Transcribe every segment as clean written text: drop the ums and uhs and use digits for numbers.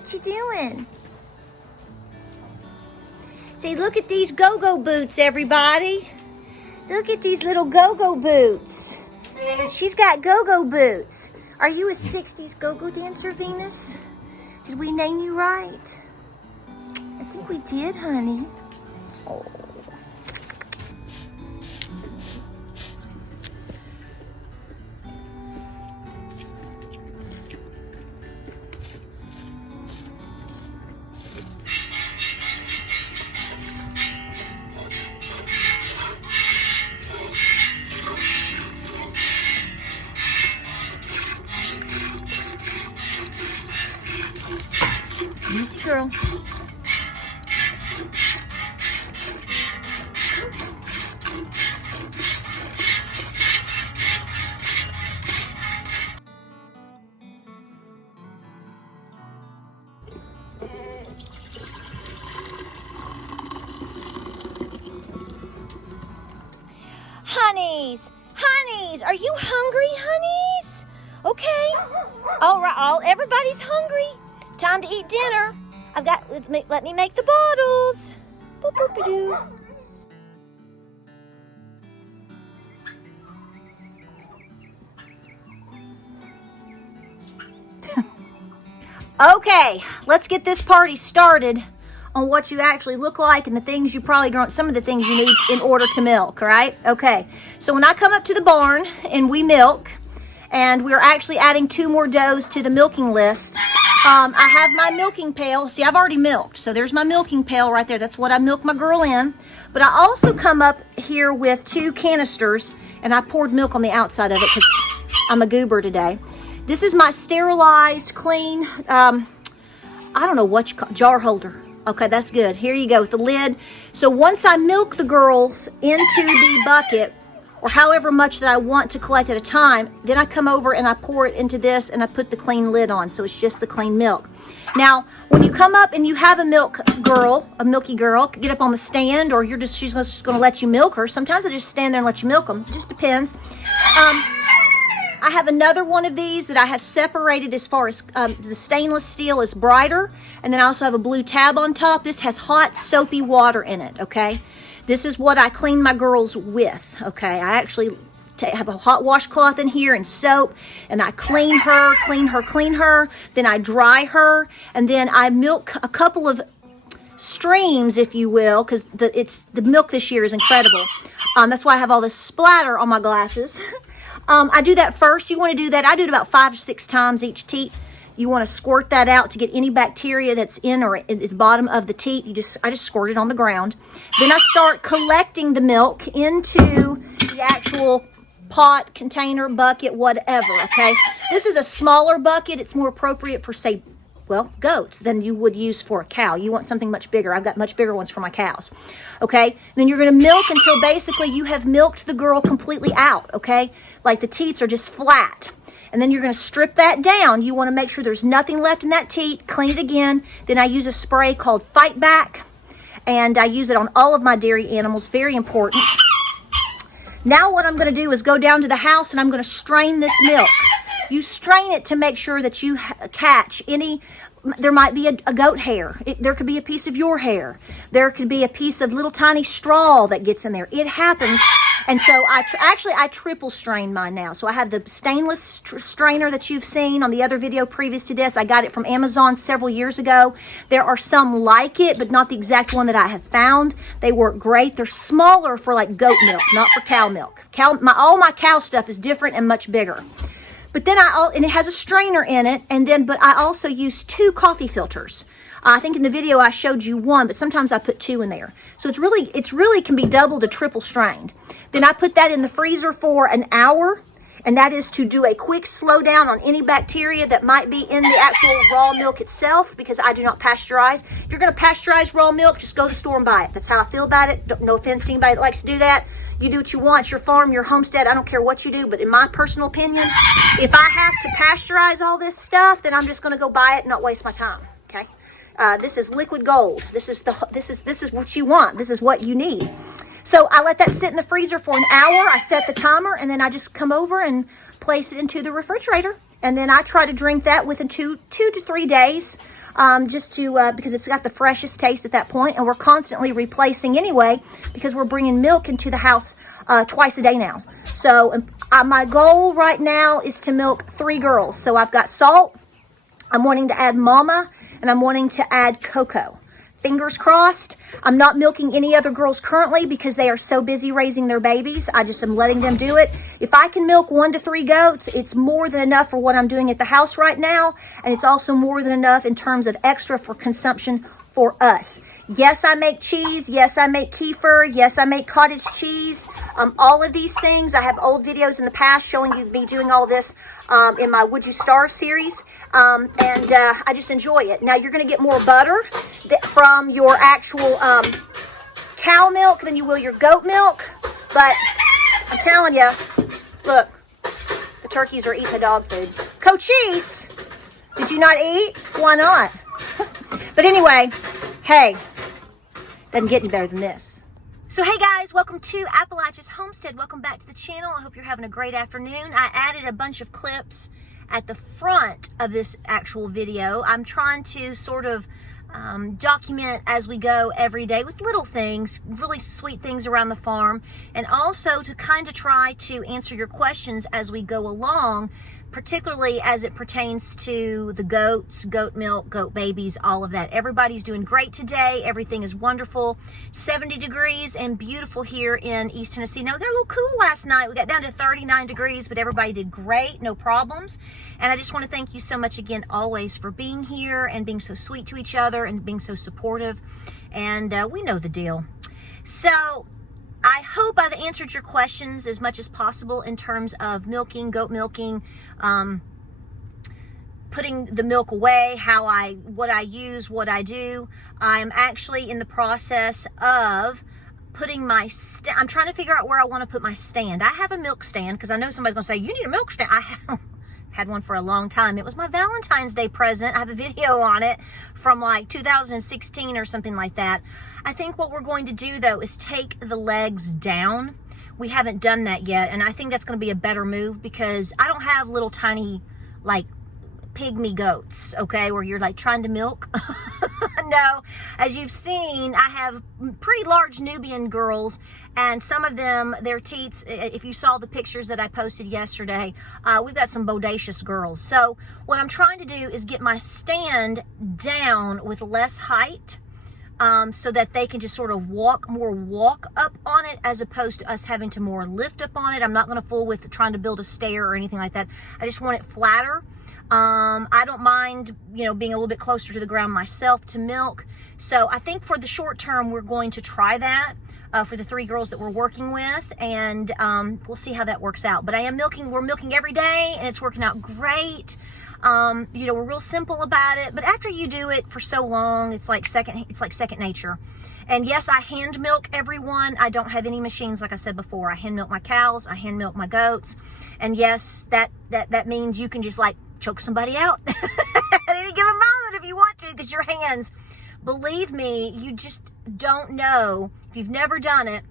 what you doing? See, look at these go-go boots, everybody. Look at these little go-go boots. She's got go-go boots. Are you a 60s go-go dancer, Venus? Did we name you right? I think we did, honey. Oh. Easy, girl. Honey's, are you hungry, honeys? Okay. All right, everybody's hungry. Time to eat dinner. Let me make the bottles. Boop, boop, doo. Okay, let's get this party started on what you actually look like and the things you probably some of the things you need in order to milk, right? Okay, so when I come up to the barn and we milk, and we're actually adding 2 more does to the milking list. I have my milking pail. See, I've already milked, so there's my milking pail right there. That's what I milk my girl in. But I also come up here with 2 canisters, and I poured milk on the outside of it because I'm a goober today. This is my sterilized, clean, I don't know what you call jar holder. Okay, that's good. Here you go with the lid. So once I milk the girls into the bucket, or however much that I want to collect at a time, then I come over and I pour it into this and I put the clean lid on, so it's just the clean milk. Now, when you come up and you have a milky girl, get up on the stand, or she's just going to let you milk her. Sometimes I just stand there and let you milk them. It just depends. I have another one of these that I have separated as far as the stainless steel is brighter, and then I also have a blue tab on top. This has hot, soapy water in it, okay? This is what I clean my girls with, okay? I actually have a hot washcloth in here and soap, and I clean her. Then I dry her, and then I milk a couple of streams, if you will, because the milk this year is incredible. That's why I have all this splatter on my glasses. I do that first. You want to do that. I do it about 5 or 6 times each teat. You want to squirt that out to get any bacteria that's in or at the bottom of the teat. I just squirt it on the ground. Then I start collecting the milk into the actual pot, container, bucket, whatever, okay? This is a smaller bucket. It's more appropriate for, say, well, goats than you would use for a cow. You want something much bigger. I've got much bigger ones for my cows, okay? Then you're going to milk until basically you have milked the girl completely out, okay? Like the teats are just flat. And then you're going to strip that down. You want to make sure there's nothing left in that teat. Clean it again. Then I use a spray called Fight Back, and I use it on all of my dairy animals. Very important. Now what I'm going to do is go down to the house, and I'm going to strain this milk. You strain it to make sure that you catch any. There might be a goat hair. There could be a piece of your hair. There could be a piece of little tiny straw that gets in there. It happens. And so I triple strain mine now. So I have the stainless strainer that you've seen on the other video previous to this. I got it from Amazon several years ago. There are some like it, but not the exact one that I have found. They work great. They're smaller for like goat milk, not for cow milk. All my cow stuff is different and much bigger. But then and it has a strainer in it, but I also use 2 coffee filters. I think in the video I showed you 1, but sometimes I put 2 in there. So it's really can be double to triple strained. Then I put that in the freezer for an hour, and that is to do a quick slowdown on any bacteria that might be in the actual raw milk itself, because I do not pasteurize. If you're going to pasteurize raw milk, just go to the store and buy it. That's how I feel about it. No offense to anybody that likes to do that. You do what you want. It's your farm, your homestead. I don't care what you do, but in my personal opinion, if I have to pasteurize all this stuff, then I'm just going to go buy it and not waste my time. Okay? This is liquid gold. This is what you want. This is what you need. So I let that sit in the freezer for an hour. I set the timer, and then I just come over and place it into the refrigerator. And then I try to drink that within 2 to 3 days. just to because it's got the freshest taste at that point, and we're constantly replacing anyway because we're bringing milk into the house twice a day now. So my goal right now is to milk 3 girls. So I've got Salt, I'm wanting to add Mama, and I'm wanting to add Coco. Fingers crossed. I'm not milking any other girls currently because they are so busy raising their babies. I just am letting them do it. If I can milk 1 to 3 goats, it's more than enough for what I'm doing at the house right now. And it's also more than enough in terms of extra for consumption for us. Yes, I make cheese. Yes, I make kefir. Yes, I make cottage cheese. All of these things. I have old videos in the past showing you me doing all this in my Would You Starve series. I just enjoy it. Now, you're going to get more butter from your actual cow milk than you will your goat milk. But I'm telling you, look, the turkeys are eating the dog food. Cochise, did you not eat? Why not? But anyway, hey, doesn't get any better than this. So hey guys, welcome to Appalachia's Homestead. Welcome back to the channel. I hope you're having a great afternoon. I added a bunch of clips at the front of this actual video. I'm trying to sort of document as we go every day with little things, really sweet things around the farm, and also to kind of try to answer your questions as we go along, particularly as it pertains to the goats, goat milk, goat babies, all of that. Everybody's doing great today. Everything is wonderful. 70 degrees and beautiful here in East Tennessee. Now, we got a little cool last night. We got down to 39 degrees, but everybody did great. No problems. And I just want to thank you so much again, always, for being here and being so sweet to each other and being so supportive. And we know the deal. So I hope I've answered your questions as much as possible in terms of milking, goat milking, putting the milk away, what I use, what I do. I'm actually in the process of putting my I'm trying to figure out where I want to put my stand. I have a milk stand because I know somebody's going to say, you need a milk stand. I have had one for a long time. It was my Valentine's Day present. I have a video on it from like 2016 or something like that. I think what we're going to do though is take the legs down. We haven't done that yet, and I think that's going to be a better move because I don't have little tiny like pygmy goats, okay, where you're like trying to milk. No, as you've seen, I have pretty large Nubian girls, and some of them, their teats, if you saw the pictures that I posted yesterday, we've got some bodacious girls. So what I'm trying to do is get my stand down with less height, so that they can just sort of walk up on it as opposed to us having to more lift up on it. I'm not going to fool with trying to build a stair or anything like that. I just want it flatter. I don't mind, being a little bit closer to the ground myself to milk. So I think for the short term, we're going to try that for the 3 girls that we're working with, and we'll see how that works out. But we're milking every day, and it's working out great. We're real simple about it, but after you do it for so long, it's like second nature. And yes, I hand milk everyone. I don't have any machines, like I said before. I hand milk my cows, I hand milk my goats. And yes, that means you can just like choke somebody out at any given moment if you want to, because your hands, believe me, you just don't know, if you've never done it,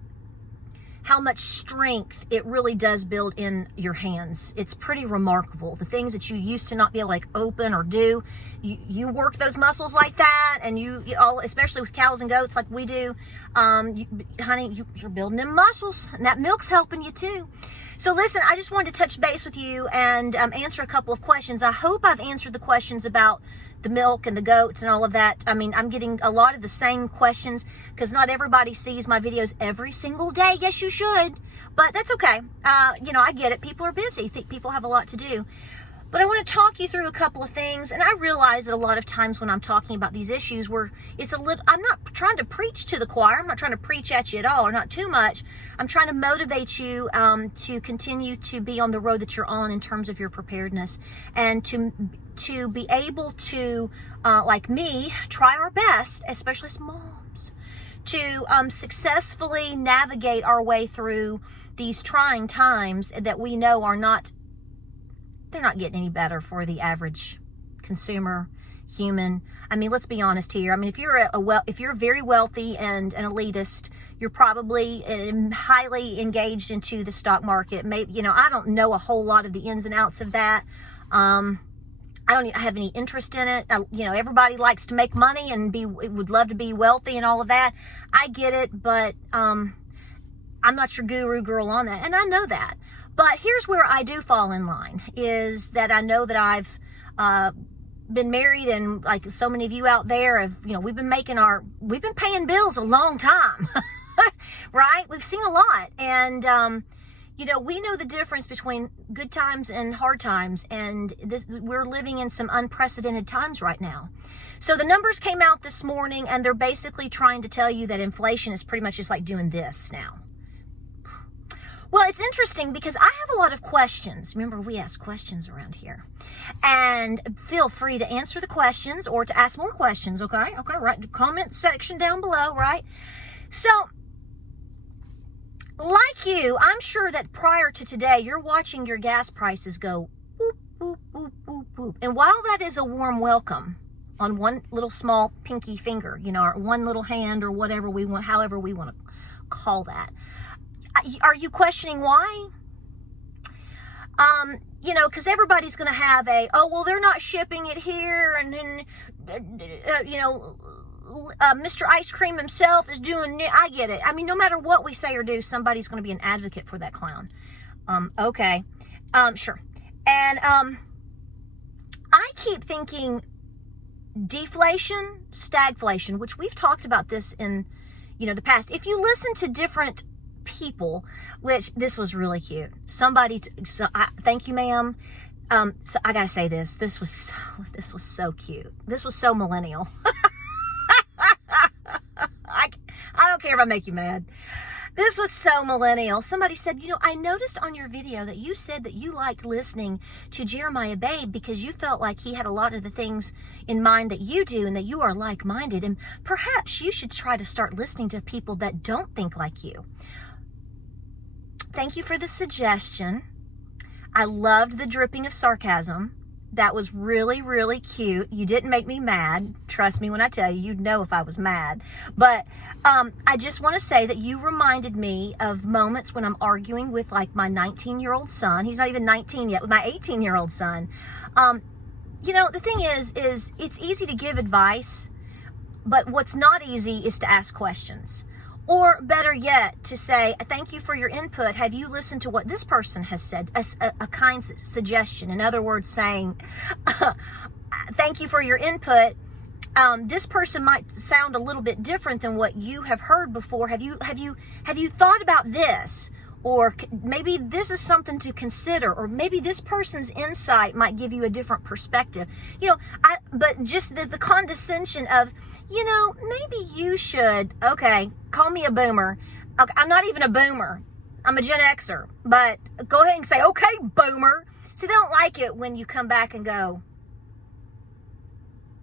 how much strength it really does build in your hands. It's pretty remarkable. The things that you used to not be able to like open or do, you work those muscles like that, and you all, especially with cows and goats like we do, honey, you're building them muscles, and that milk's helping you too. So listen, I just wanted to touch base with you and answer a couple of questions. I hope I've answered the questions about the milk and the goats and all of that. I mean, I'm getting a lot of the same questions because not everybody sees my videos every single day. Yes, you should, but that's okay. I get it. People are busy. People have a lot to do. But I want to talk you through a couple of things, and I realize that a lot of times when I'm talking about these issues, I'm not trying to preach to the choir. I'm not trying to preach at you at all, or not too much. I'm trying to motivate you to continue to be on the road that you're on in terms of your preparedness, and to be able to, like me, try our best, especially as moms, to successfully navigate our way through these trying times that we know they're not getting any better for the average consumer human. I mean, let's be honest here. I mean, if you're very wealthy and an elitist, you're probably highly engaged into the stock market. Maybe, I don't know a whole lot of the ins and outs of that. I don't have any interest in it. Everybody likes to make money and would love to be wealthy and all of that. I get it, but I'm not your guru girl on that, and I know that. But here's where I do fall in line, is that I know that I've been married, and like so many of you out there we've been paying bills a long time, right? We've seen a lot, and we know the difference between good times and hard times, and we're living in some unprecedented times right now. So the numbers came out this morning, and they're basically trying to tell you that inflation is pretty much just like doing this now. Well, it's interesting because I have a lot of questions. Remember, we ask questions around here. And feel free to answer the questions or to ask more questions, okay? Okay, right. Comment section down below, right? So, like you, I'm sure that prior to today, you're watching your gas prices go boop, boop, boop, boop, boop. And while that is a warm welcome on one little small pinky finger, or one little hand or whatever we want, however we want to call that, are you questioning why? Because everybody's going to have they're not shipping it here, and then, Mr. Ice Cream himself is doing it. I get it. I mean, no matter what we say or do, somebody's going to be an advocate for that clown. Okay. Sure. And I keep thinking deflation, stagflation, which we've talked about this in, the past. If you listen to different people, which this was really cute. Thank you, ma'am. So I gotta say this was so cute. This was so millennial. I don't care if I make you mad. This was so millennial. Somebody said, I noticed on your video that you said that you liked listening to Jeremiah Babe because you felt like he had a lot of the things in mind that you do and that you are like-minded. And perhaps you should try to start listening to people that don't think like you. Thank you for the suggestion. I loved the dripping of sarcasm. That was really, really cute. You didn't make me mad. Trust me when I tell you, you'd know if I was mad. But I just want to say that you reminded me of moments when I'm arguing with like my 19-year-old son. He's not even 19 yet, with my 18-year-old son. The thing is it's easy to give advice, but what's not easy is to ask questions. Or better yet, to say, thank you for your input. Have you listened to what this person has said? A kind suggestion. In other words, saying, thank you for your input. This person might sound a little bit different than what you have heard before. Have you thought about this? Or maybe this is something to consider, or maybe this person's insight might give you a different perspective. But just the condescension of, maybe you should, okay, call me a boomer. Okay, I'm not even a boomer. I'm a Gen Xer. But go ahead and say, okay, boomer. See, they don't like it when you come back and go,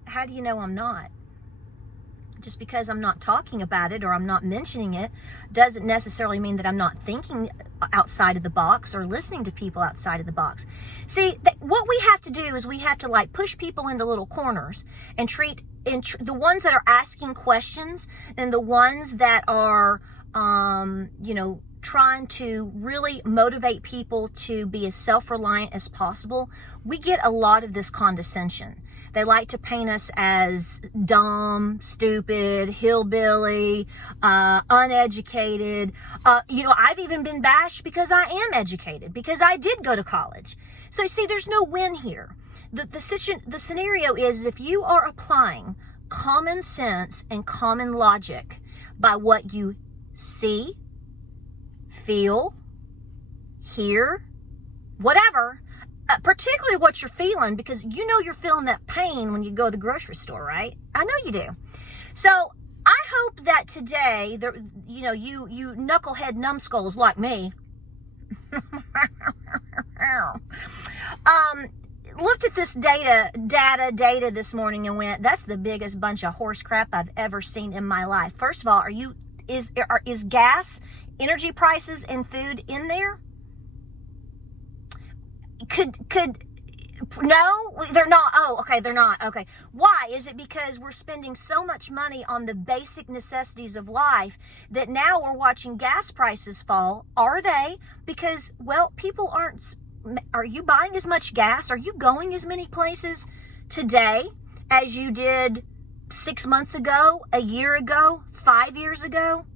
how do you know I'm not? Just because I'm not talking about it or I'm not mentioning it doesn't necessarily mean that I'm not thinking outside of the box or listening to people outside of the box. See, what we have to do is we have to like push people into little corners and treat the ones that are asking questions and the ones that are, trying to really motivate people to be as self-reliant as possible. We get a lot of this condescension. They like to paint us as dumb, stupid, hillbilly, uneducated. I've even been bashed because I am educated, because I did go to college. So you see, there's no win here. The scenario is if you are applying common sense and common logic by what you see, feel, hear, whatever, particularly what you're feeling, because you're feeling that pain when you go to the grocery store, right? I know you do. So I hope that today, you knucklehead numbskulls like me, looked at this data this morning and went, that's the biggest bunch of horse crap I've ever seen in my life. First of all, is gas, energy prices, and food in there? No, they're not. Oh, okay, they're not. Okay. Why? Is it because we're spending so much money on the basic necessities of life that now we're watching gas prices fall? Are they? Because, people aren't buying as much gas? Are you going as many places today as you did 6 months ago, a year ago, 5 years ago?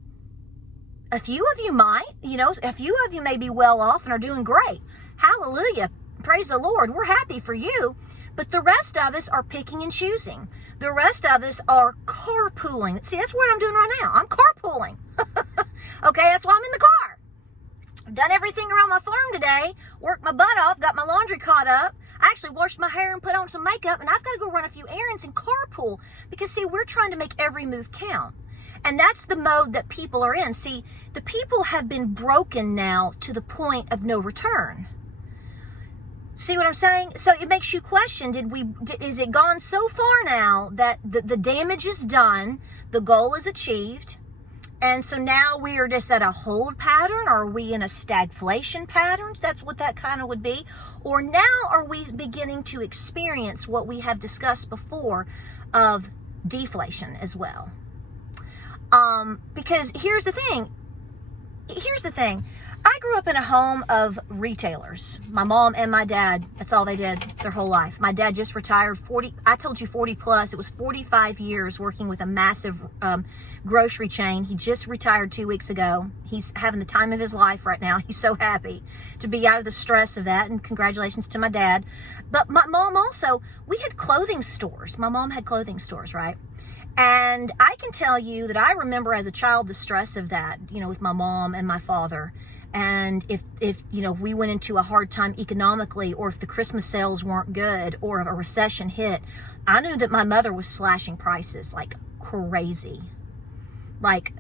A few of you might, a few of you may be well off and are doing great. Hallelujah. Praise the Lord. We're happy for you. But the rest of us are picking and choosing. The rest of us are carpooling. See, that's what I'm doing right now. I'm carpooling. Okay, that's why I'm in the car. I've done everything around my farm today, worked my butt off, got my laundry caught up. I actually washed my hair and put on some makeup, and I've got to go run a few errands and carpool. Because, see, we're trying to make every move count. And that's the mode that people are in. See, the people have been broken now to the point of no return. See what I'm saying? So it makes you question, is it gone so far now that the damage is done, the goal is achieved, and so now we are just at a hold pattern? Or are we in a stagflation pattern? That's what that kind of would be. Or now are we beginning to experience what we have discussed before of deflation as well? Because here's the thing. I grew up in a home of retailers. My mom and my dad, that's all they did their whole life. My dad just retired 40 plus. It was 45 years working with a massive grocery chain. He just retired 2 weeks ago. He's having the time of his life right now. He's so happy to be out of the stress of that, and congratulations to my dad. But my mom also, we had clothing stores. My mom had clothing stores, right? And I can tell you that I remember as a child the stress of that, with my mom and my father. And if we went into a hard time economically, or if the Christmas sales weren't good, or if a recession hit, I knew that my mother was slashing prices like crazy. Like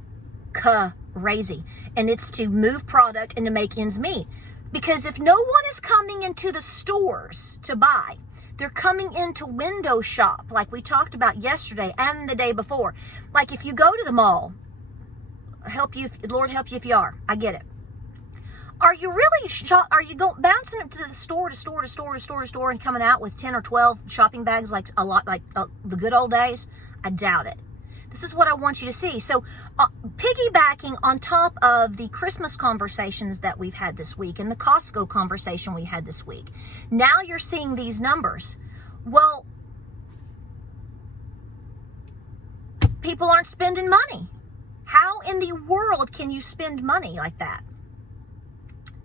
crazy. And it's to move product and to make ends meet. Because if no one is coming into the stores to buy, they're coming in to window shop, like we talked about yesterday and the day before. Like if you go to the mall, Lord help you if you are. I get it. Are you really bouncing up to the store and coming out with 10 or 12 shopping bags like the good old days? I doubt it. This is what I want you to see. So piggybacking on top of the Christmas conversations that we've had this week and the Costco conversation we had this week, now you're seeing these numbers. Well, people aren't spending money. How in the world can you spend money like that?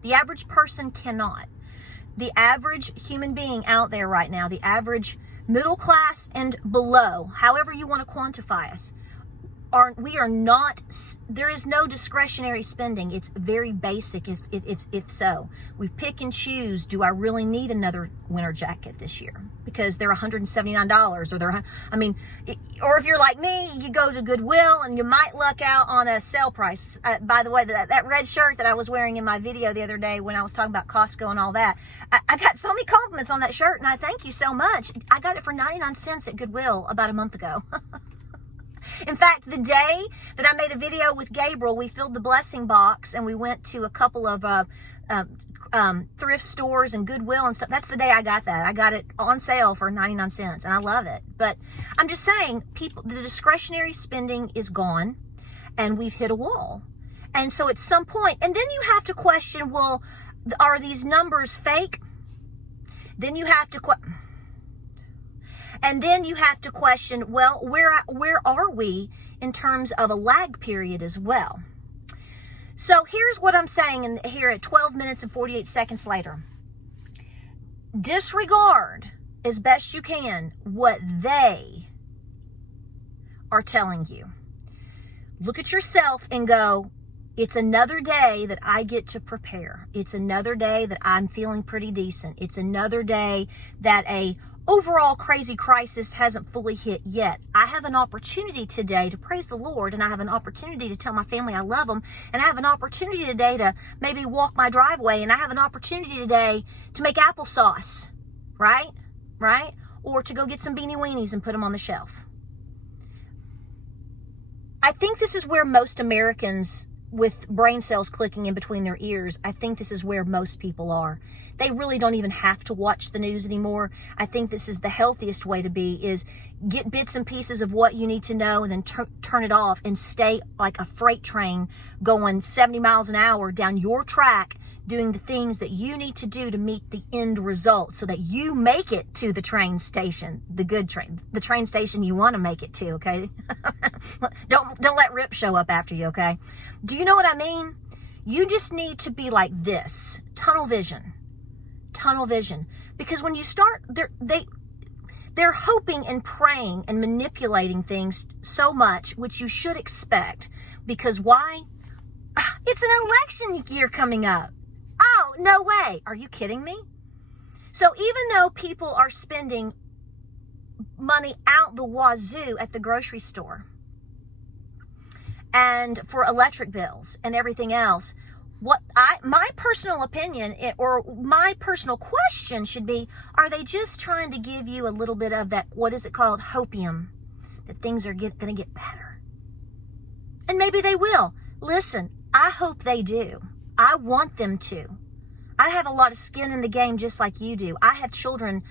The average person cannot. The average human being out there right now, the average middle class and below, however you want to quantify us, we are not, there is no discretionary spending. It's very basic if so. We pick and choose, do I really need another winter jacket this year? Because they're $179 or if you're like me, you go to Goodwill and you might luck out on a sale price. By the way, that red shirt that I was wearing in my video the other day when I was talking about Costco and all that, I got so many compliments on that shirt, and I thank you so much. I got it for 99 cents at Goodwill about a month ago. In fact, the day that I made a video with Gabriel, we filled the blessing box and we went to a couple of thrift stores and Goodwill and stuff. That's the day I got that. I got it on sale for 99 cents and I love it. But I'm just saying, the discretionary spending is gone and we've hit a wall. And so at some point, and then you have to question, well, are these numbers fake? Then you have to question, well, where are we in terms of a lag period as well? So here's what I'm saying here at 12 minutes and 48 seconds later. Disregard as best you can what they are telling you. Look at yourself and go, it's another day that I get to prepare. It's another day that I'm feeling pretty decent. It's another day that a overall crazy crisis hasn't fully hit yet. I have an opportunity today to praise the Lord, and I have an opportunity to tell my family I love them, and I have an opportunity today to maybe walk my driveway, and I have an opportunity today to make applesauce, right? Or to go get some beanie weenies and put them on the shelf. I think this is where most Americans with brain cells clicking in between their ears, I think this is where most people are. They really don't even have to watch the news anymore. I think this is the healthiest way to be, is get bits and pieces of what you need to know and then turn it off and stay like a freight train going 70 miles an hour down your track doing the things that you need to do to meet the end result so that you make it to the train station, the good train, the train station you want to make it to, okay? Don't let Rip show up after you, okay? Do you know what I mean? You just need to be like this, tunnel vision. Tunnel vision. Because when you start, they're hoping and praying and manipulating things so much, which you should expect. Because why? It's an election year coming up. Oh, no way. Are you kidding me? So even though people are spending money out the wazoo at the grocery store and for electric bills and everything else, my personal opinion or my personal question should be, are they just trying to give you a little bit of that, what is it called, hopium, that things are going to get better? And maybe they will. Listen, I hope they do. I want them to. I have a lot of skin in the game just like you do. I have children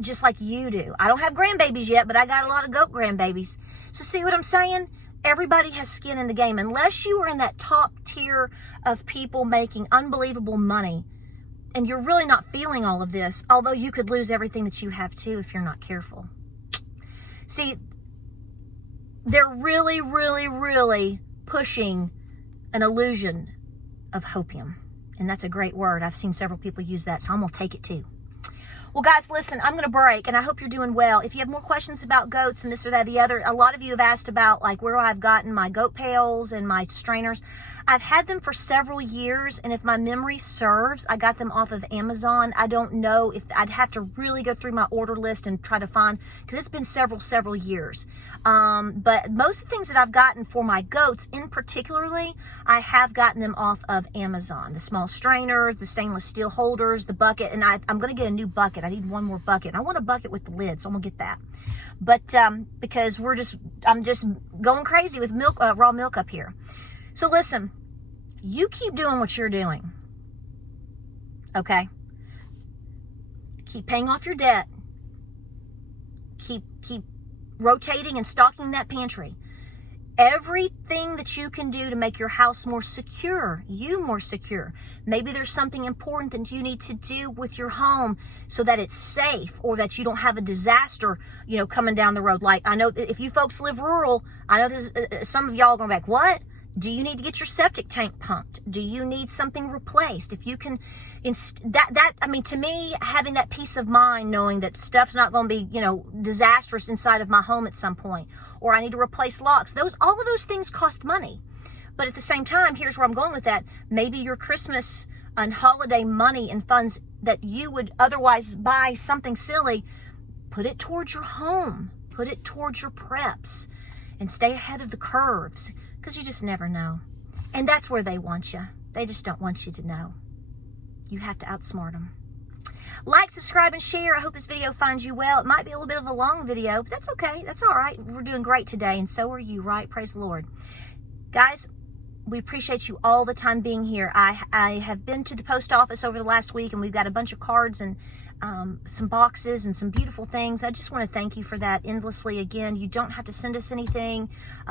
just like you do. I don't have grandbabies yet, but I got a lot of goat grandbabies. So see what I'm saying? Everybody has skin in the game. Unless you are in that top tier of people making unbelievable money, and you're really not feeling all of this, although you could lose everything that you have too if you're not careful. See, they're really, really, really pushing an illusion of hopium. And that's a great word. I've seen several people use that, so I'm going to take it too. Well, guys, listen, I'm going to break, and I hope you're doing well. If you have more questions about goats and this or that, the other, a lot of you have asked about, like, where I've gotten my goat pails and my strainers. I've had them for several years, and if my memory serves, I got them off of Amazon. I don't know if I'd have to really go through my order list and try to find, because it's been several years. But most of the things that I've gotten for my goats, in particularly, I have gotten them off of Amazon. The small strainers, the stainless steel holders, the bucket, and I'm going to get a new bucket. I need one more bucket. I want a bucket with the lid, so I'm going to get that. But because I'm just going crazy with milk, raw milk up here. So listen, you keep doing what you're doing, okay? Keep paying off your debt. Keep rotating and stocking that pantry. Everything that you can do to make your house more secure, you more secure. Maybe there's something important that you need to do with your home so that it's safe, or that you don't have a disaster, coming down the road. Like, I know if you folks live rural, I know there's some of y'all going back, what? Do you need to get your septic tank pumped? Do you need something replaced? If you can, to me, having that peace of mind, knowing that stuff's not going to be, disastrous inside of my home at some point, or I need to replace locks. All of those things cost money. But at the same time, here's where I'm going with that. Maybe your Christmas and holiday money and funds that you would otherwise buy something silly, put it towards your home. Put it towards your preps, and stay ahead of the curves. Because you just never know. And that's where they want you. They just don't want you to know. You have to outsmart them. Like, subscribe, and share. I hope this video finds you well. It might be a little bit of a long video, but that's okay. That's all right. We're doing great today, and so are you, right? Praise the Lord. Guys, we appreciate you all the time being here. I have been to the post office over the last week, and we've got a bunch of cards and some boxes and some beautiful things. I just want to thank you for that endlessly. Again, you don't have to send us anything.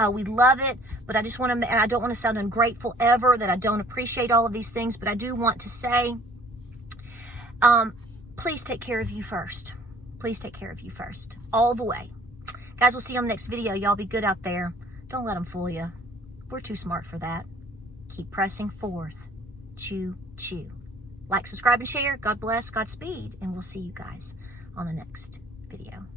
We love it, but I just want to, and I don't want to sound ungrateful ever that I don't appreciate all of these things, but I do want to say, please take care of you first. Please take care of you first, all the way. Guys, we'll see you on the next video. Y'all be good out there. Don't let them fool you. We're too smart for that. Keep pressing forth. Choo, choo. Like, subscribe, and share. God bless, Godspeed, and we'll see you guys on the next video.